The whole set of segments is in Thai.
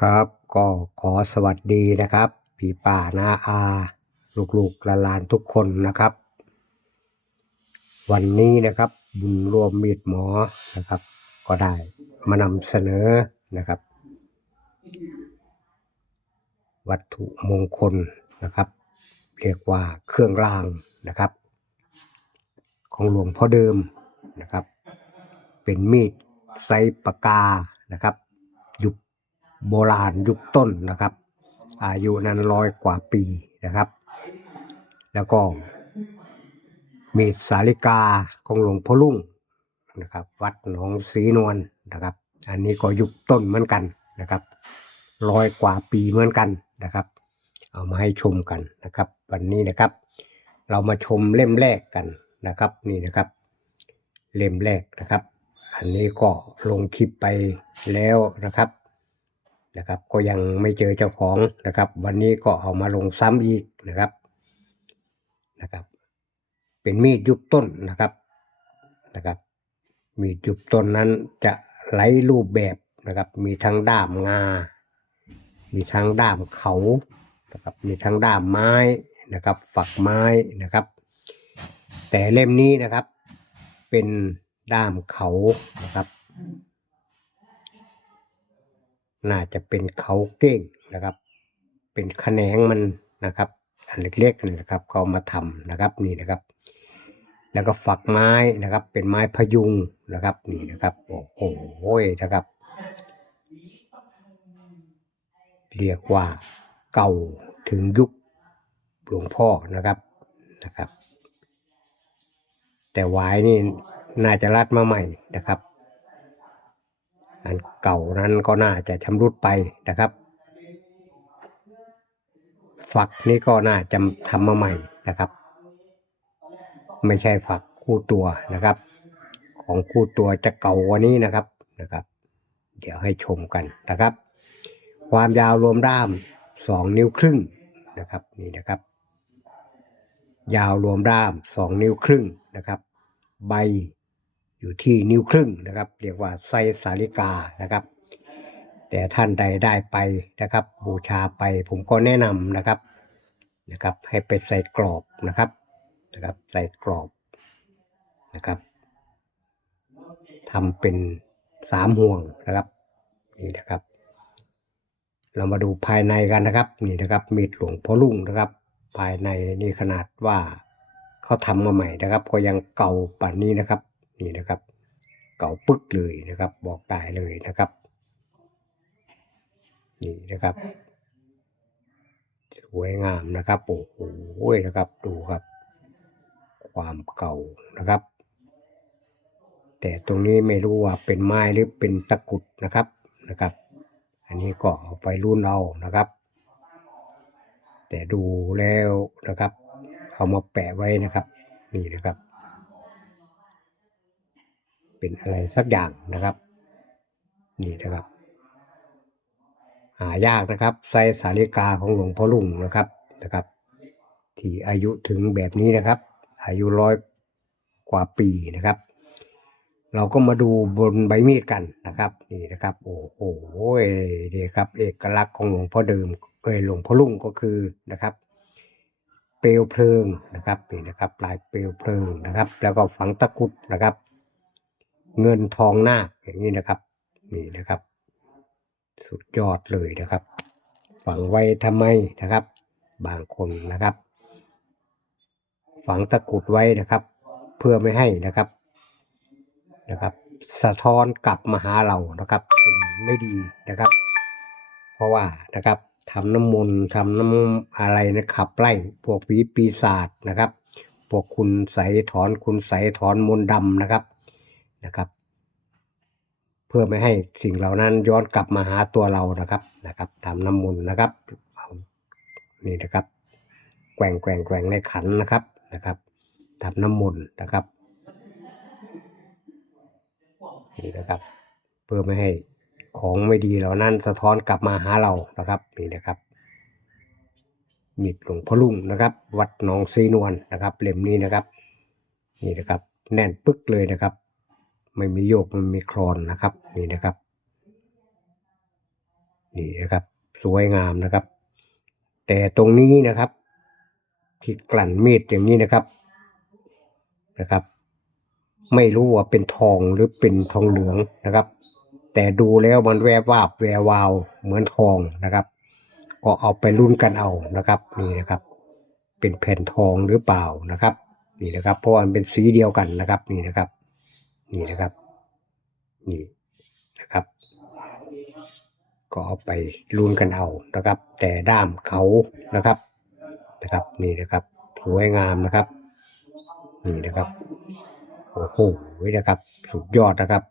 ครับก็ขอสวัสดีนะครับพี่ป่านาอา ลูกๆหลานทุกคนนะครับ วันนี้นะครับ บุญรวมมีดหมอนะครับ ก็ได้มานำเสนอนะครับ วัตถุมงคลนะครับ เรียกว่าเครื่องรางนะครับ ของหลวงพ่อเดิมนะครับ เป็นมีดไซปากานะครับ โบราณยุคต้นนะครับ อายุนั้นร้อยกว่าปีนะครับ แล้วก็มีสาลิกาของหลวงพ่อลุ่งนะครับ วัดหนองศรีนวลนะครับ อันนี้ก็ยุคต้นเหมือนกันนะครับร้อยกว่าปีเหมือนกันนะครับ เอามาให้ชมกันนะครับ วันนี้นะครับ เรามาชมเล่มแรกกันนะครับนี่นะครับ เล่มแรกนะครับ อันนี้ก็ลงคลิปไปแล้วนะครับ นะครับ ก็ยังไม่เจอเจ้าของนะครับ วันนี้ก็เอามาลงซ้ำอีกนะครับนะครับ เป็นมีดยุบต้นนะครับนะครับ มีดยุบต้นนั้นจะไร้รูปแบบนะครับ มีทั้งด้ามงา มีทั้งด้ามเขานะครับมีทั้งด้ามไม้นะครับ ฝักไม้นะครับ แต่เล่มนี้นะครับ เป็นด้ามเขานะครับ น่าจะเป็นเขาเก้งนะครับ เป็นแขนงมันนะครับ อันเล็กๆนี่นะครับเขามาทำนะครับนี่นะครับ แล้วก็ฝักไม้นะครับ เป็นไม้พยุงนะครับนี่นะครับโอ้โหนะครับ เรียกว่าเก่าถึงยุคหลวงพ่อนะครับนะครับ แต่วายนี่น่าจะรัดมาใหม่นะครับ อันเก่านั้นก็น่าจะชำรุดไปนะครับ ฝักนี่ก็น่าจะทำมาใหม่นะครับ ไม่ใช่ฝักคู่ตัวนะครับ ของคู่ตัวจะเก่ากว่านี้นะครับนะครับ เดี๋ยวให้ชมกันนะครับ ความยาวรวมด้ามสองนิ้วครึ่งนะครับนี่นะครับ ยาวรวมด้ามสองนิ้วครึ่งนะครับ ใบ อยู่ที่นิ้วครึ่งนะครับ เรียกว่าไซสาลิกานะครับ แต่ท่านใดได้ไปนะครับ บูชาไปผมก็แนะนำนะครับนะครับ ให้ไปใส่กรอบนะครับนะครับ ใส่กรอบนะครับทำเป็นสามห่วงนะครับนี่นะครับ เรามาดูภายในกันนะครับ นี่นะครับมีดหลวงพ่อลุ่งนะครับ ภายในนี่ขนาดว่าเขาทำมาใหม่นะครับ ก็ยังเก่าป่านนี้นะครับ นี่นะครับ เก่าปึ๊กเลยนะครับ บอกได้เลยนะครับ นี่นะครับ สวยงามนะครับโอ้โหนะครับดูครับ ความเก่านะครับ แต่ตรงนี้ไม่รู้ว่าเป็นไม้หรือเป็นตะกุดนะครับนะครับ อันนี้ก็เอาไปรุ่นเอานะครับ แต่ดูแล้วนะครับ เอามาแปะไว้นะครับ นี่นะครับ เป็นอะไรสักอย่างนะครับ นี่นะครับ หายากนะครับไซสาลิกาของหลวงพ่อลุงนะครับนะครับ ที่อายุถึงแบบนี้นะครับ อายุร้อยกว่าปีนะครับ เราก็มาดูบนใบมีดกันนะครับ นี่นะครับ โอ้โหนี่ครับ เอกลักษณ์ของหลวงพ่อเดิมเอยหลวงพ่อลุงก็คือนะครับเปลวเพลิงนะครับนี่นะครับปลายเปลวเพลิงนะครับ แล้วก็ฝังตะกุดนะครับ เงินทองนาคอย่างนี้นะครับ นี่นะครับ สุดยอดเลยนะครับฝังไว้ทำไมนะครับ บางคนนะครับ ฝังตะกุดไว้นะครับ เพื่อไม่ให้นะครับนะครับ สะท้อนกลับมาหาเรานะครับสิ่งไม่ดีนะครับ เพราะว่านะครับทำน้ำมนต์ทำน้ำอะไรนะขับไล่พวกผีปีศาจนะครับพวกคุณใสถอนคุณใสถอนมนต์ดำนะครับ นะครับ เพื่อไม่ให้สิ่งเหล่านั้นย้อนกลับมาหาตัวเรานะครับนะครับทำน้ำมนต์นะครับเอานี่นะครับแกว่งแกว่งแกว่งในขันนะครับนะครับทำน้ำมนต์นะครับนี่นะครับ เพื่อไม่ให้ของไม่ดีเหล่านั้นสะท้อนกลับมาหาเรานะครับนี่นะครับมีดหลวงพ่อลุงนะครับ วัดหนองซีนวลนะครับเล่มนี้นะครับ นี่นะครับ แน่นปึ๊กเลยนะครับ ไม่มีโยกมันมีคลอนนะครับนี่นะครับ นี่นะครับ สวยงามนะครับ แต่ตรงนี้นะครับ ที่กลั่นมีดอย่างนี้นะครับนะครับ ไม่รู้ว่าเป็นทองหรือเป็นทองเหลืองนะครับ แต่ดูแล้วมันแวบวาบแวววาวเหมือนทองนะครับ ก็เอาไปรุ่นกันเอานะครับนี่นะครับ เป็นแผ่นทองหรือเปล่านะครับนี่นะครับ เพราะมันเป็นสีเดียวกันนะครับนี่นะครับ นี่นะครับนี่นะครับก็เอาไปรุ่นกันเอานะครับ แต่ด้ามเขานะครับนะครับนี่นะครับสวยงามนะครับ นี่นะครับโอ้โหนะครับ สุดยอดนะครับ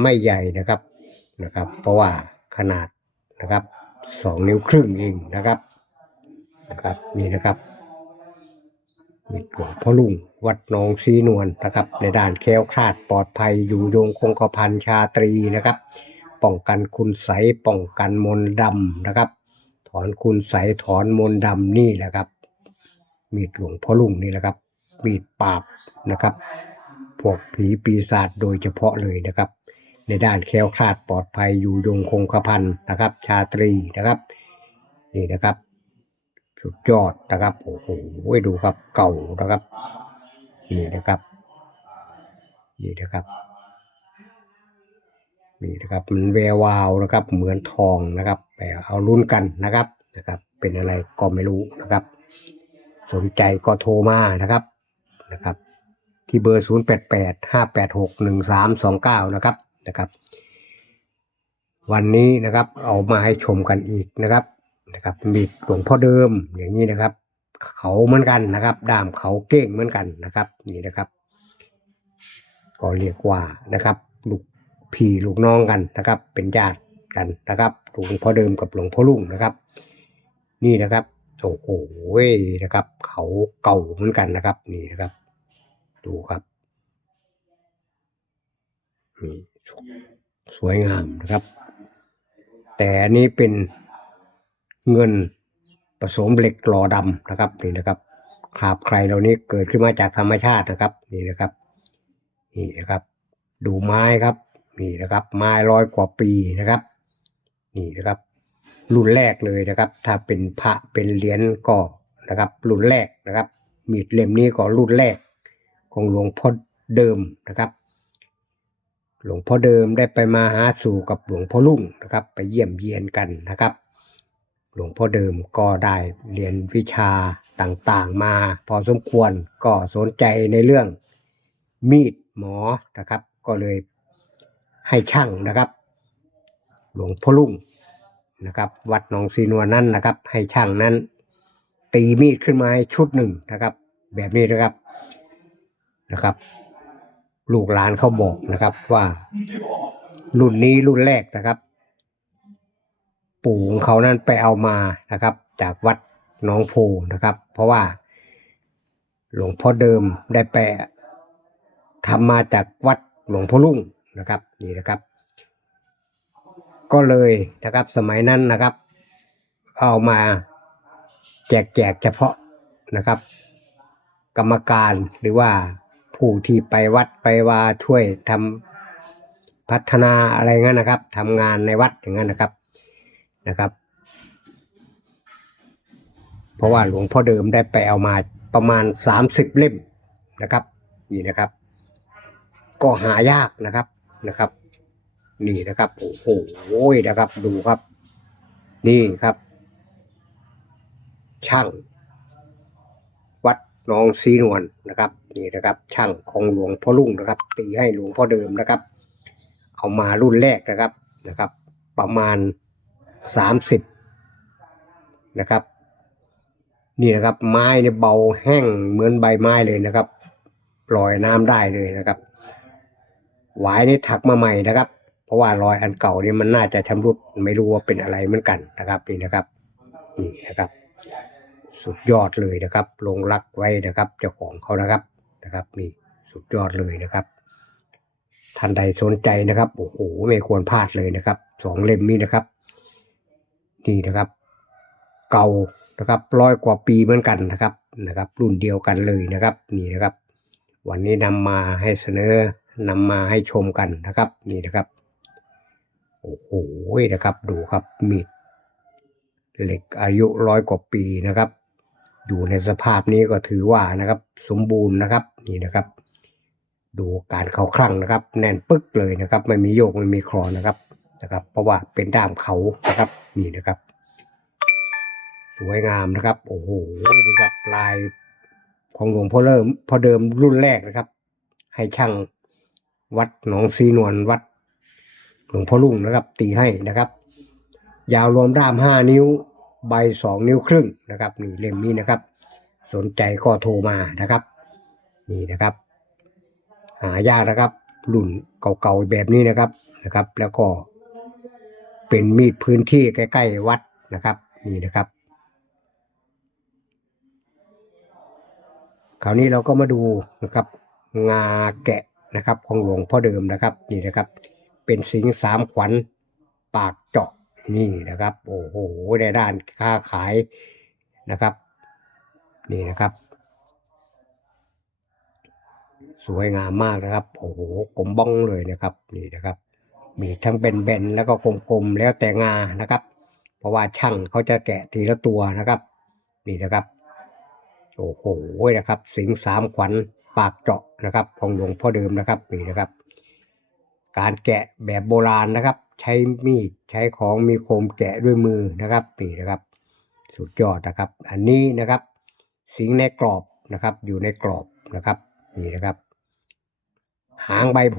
ไม่ใหญ่นะครับนะครับ เพราะว่าขนาดนะครับสองนิ้วครึ่งเองนะครับนะครับนี่นะครับ นี่หลวงพ่อลุงวัดหนองซีนวลนะครับ ในด้านแค้วคลาดปลอดภัยอยู่ยงคงกระพันชาตรีนะครับ ป้องกันคุณใสป้องกันมนต์ดำนะครับ ถอนคุณใสถอนมนต์ดำนี่แหละครับ มีดหลวงพ่อลุงนี่แหละครับ มีดปราบนะครับพวกผีปีศาจโดยเฉพาะเลยนะครับ ในด้านแค้วคลาดปลอดภัยอยู่ยงคงกระพันนะครับ ชาตรีนะครับ นี่นะครับ สุดยอดนะครับโอ้โหดูครับเก่านะครับ นี่นะครับ นี่นะครับนี่นะครับมันแวววาวนะครับ เหมือนทองนะครับแต่เอารุ่นกันนะครับนะครับ เป็นอะไรก็ไม่รู้นะครับ สนใจก็โทรมานะครับนะครับ ที่เบอร์ 0 8 8 5 8 6 1 3 2 9 นะครับนะครับ วันนี้นะครับเอามาให้ชมกันอีกนะครับ นะครับมีหลวงพ่อเดิมอย่างนี้นะครับ เขาเหมือนกันนะครับ ด้ามเขาเก้งเหมือนกันนะครับ นี่นะครับ ก็เรียกว่านะครับลูกพี่ลูกน้องกันนะครับ เป็นญาติกันนะครับหลวงพ่อเดิมกับหลวงพ่อลุงนะครับ นี่นะครับโอ้โหนะครับ เขาเก่าเหมือนกันนะครับ นี่นะครับ ดูครับนี่สวยงามนะครับ แต่อันนี้เป็น เงินผสมเหล็กหล่อดำนะครับนี่นะครับคราบใครเหล่านี้เกิดขึ้นมาจากธรรมชาตินะครับนี่นะครับนี่นะครับ ดูไม้ครับนี่นะครับ ไม้ร้อยกว่าปีนะครับ นี่นะครับ รุ่นแรกเลยนะครับ ถ้าเป็นพระเป็นเหรียญก็นะครับ รุ่นแรกนะครับ มีดเล่มนี้ก็รุ่นแรก ของหลวงพ่อเดิมนะครับ หลวงพ่อเดิมได้ไปมาหาสู่กับหลวงพ่อลุ่งนะครับ ไปเยี่ยมเยียนกันนะครับ หลวงพ่อเดิมก็ได้เรียนวิชาต่างๆมา พอสมควรก็สนใจในเรื่องมีดหมอนะครับ ก็เลยให้ช่างนะครับ หลวงพ่อลุ่งนะครับ วัดหนองซีนวนั้นนะครับ ให้ช่างนั้น ตีมีดขึ้นมาให้ชุดหนึ่งนะครับ แบบนี้นะครับนะครับ ลูกหลานเขาบอกนะครับว่ารุ่นนี้รุ่นแรกนะครับ ปู่ของเขานั้นไปเอามานะครับ จากวัดน้องโพนะครับ เพราะว่า หลวงพ่อเดิมได้ไปทำมาจากวัดหลวงพ่อลุ่งนะครับนี่นะครับ ก็เลยนะครับสมัยนั้นนะครับ เอามาแจกแจกเฉพาะนะครับ กรรมการหรือว่าผู้ที่ไปวัดไปว่าช่วยทำพัฒนาอะไรเงี้ยนะครับทำงานในวัดอย่างนั้นนะครับ นะครับ เพราะว่าหลวงพ่อเดิมได้ไปเอามาประมาณสามสิบเล่มนะครับ นี่นะครับ ก็หายากนะครับนะครับ นี่นะครับโอ้โหนะครับ ดูครับ นี่ครับ ช่าง วัดหนองซีนวลนะครับ นี่นะครับ ช่างของหลวงพ่อลุ่งนะครับ ตีให้หลวงพ่อเดิมนะครับ เอามารุ่นแรกนะครับนะครับ ประมาณ สามสิบนะครับ นี่นะครับ ไม้เนี่ยเบาแห้งเหมือนใบไม้เลยนะครับ ปล่อยน้ำได้เลยนะครับหวายนี่ถักมาใหม่นะครับ เพราะว่ารอยอันเก่านี่มันน่าจะชำรุดไม่รู้ว่าเป็นอะไรเหมือนกันนะครับนี่นะครับนี่นะครับ สุดยอดเลยนะครับลงรักไว้นะครับ เจ้าของเขานะครับนะครับนี่สุดยอดเลยนะครับท่านใดสนใจนะครับโอ้โหไม่ควรพลาดเลยนะครับสองเล่มนี้นะครับ นี่นะครับ เก่านะครับร้อยกว่าปีเหมือนกันนะครับนะครับ รุ่นเดียวกันเลยนะครับนี่นะครับ วันนี้นำมาให้เสนอนำมาให้ชมกันนะครับ นี่นะครับโอ้โหนะครับดูครับมีดเหล็กอายุร้อยกว่าปีนะครับ อยู่ในสภาพนี้ก็ถือว่านะครับ สมบูรณ์นะครับนี่นะครับ ดูการเขาคลั่งนะครับ แน่นปึ๊กเลยนะครับ ไม่มีโยกไม่มีคลอนนะครับ นะครับ เพราะว่าเป็นด้ามเขานะครับนี่นะครับ สวยงามนะครับ โอ้โหนี่ครับลายของหลวงพ่อเริ่มพ่อเดิมรุ่นแรกนะครับ ให้ช่างวัดหนองซีนวลวัดหลวงพ่อลุงนะครับ ตีให้นะครับ ยาวรวมด้ามห้านิ้ว ใบสองนิ้วครึ่งนะครับ นี่เล่มนี้นะครับ สนใจก็โทรมานะครับ นี่นะครับ หายากนะครับ รุ่นเก่าๆแบบนี้นะครับนะครับ แล้วก็ เป็นมีดพื้นที่ใกล้ ๆ วัดนะครับ นี่นะครับ คราวนี้เราก็มาดูนะครับ งาแกะนะครับ ของหลวงพ่อเดิมนะครับ นี่นะครับ เป็นสิงสามขวัญปากเจาะนี่นะครับ โอ้โหในด้านค้าขายนะครับ นี่นะครับ สวยงามมากนะครับ โอ้โหกลมบ้องเลยนะครับ นี่นะครับ มีทั้งเบนๆแล้วก็กลมๆแล้วแต่งานะครับ เพราะว่าช่างเขาจะแกะทีละตัวนะครับ นี่นะครับโอ้โหนะครับ สิงสามขวัญปากเจาะนะครับ ของหลวงพ่อเดิมนะครับนี่นะครับ การแกะแบบโบราณนะครับ ใช้มีดใช้ของมีคมแกะด้วยมือนะครับนี่นะครับ สุดยอดนะครับ อันนี้นะครับ สิงในกรอบนะครับ อยู่ในกรอบนะครับ นี่นะครับ หางใบโพ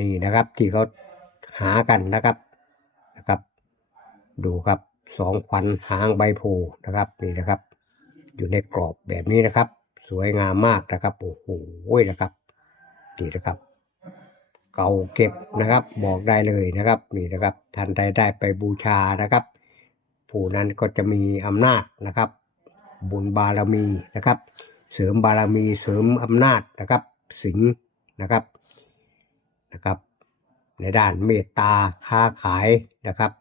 นี่นะครับ ที่เขา หากันนะครับนะครับ ดูครับสองขวัญหางใบโพนะครับนี่นะครับ อยู่ในกรอบแบบนี้นะครับ สวยงามมากนะครับโอ้โหนะครับนี่นะครับ เก่าเก็บนะครับบอกได้เลยนะครับนี่นะครับท่านใดได้ไปบูชานะครับ ผู้นั้นก็จะมีอำนาจนะครับ บุญบารมีนะครับ เสริมบารมีเสริมอำนาจนะครับ สิงนะครับนะครับ ในด้านเมตตาค้าขายนะครับ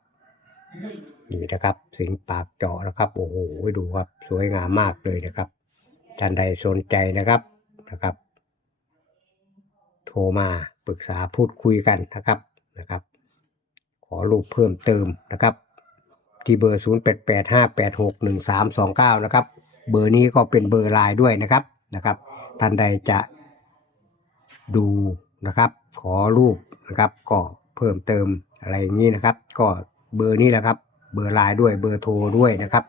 นี่นะครับ สิงปากเจาะนะครับโอ้โหดูครับสวยงามมากเลยนะครับท่านใดสนใจนะครับนะครับ โทรมาปรึกษาพูดคุยกันนะครับนะครับ ขอรูปเพิ่มเติมนะครับ ที่เบอร์ 0 8 8 5 8 6 1 3 2 9 นะครับ เบอร์นี้ก็เป็นเบอร์ไลน์ด้วยนะครับนะครับท่านใดจะดูนะครับ ขอรูป นะครับ ก็เพิ่มเติมอะไรอย่างนี้นะครับ ก็เบอร์นี้แหละครับ เบอร์ไลน์ด้วยเบอร์โทรด้วยนะครับ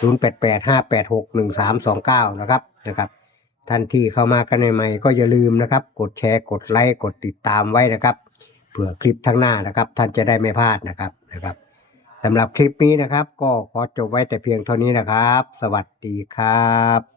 0 8 8 5 8 6 1 3 2 9 นะครับนะครับ ท่านที่เข้ามากันใหม่ๆก็อย่าลืมนะครับ กดแชร์กดไลค์กดติดตามไว้นะครับเผื่อคลิปทั้งหน้านะครับ ท่านจะได้ไม่พลาดนะครับนะครับสำหรับคลิปนี้นะครับ ก็ขอจบไว้แต่เพียงเท่านี้นะครับ สวัสดีครับ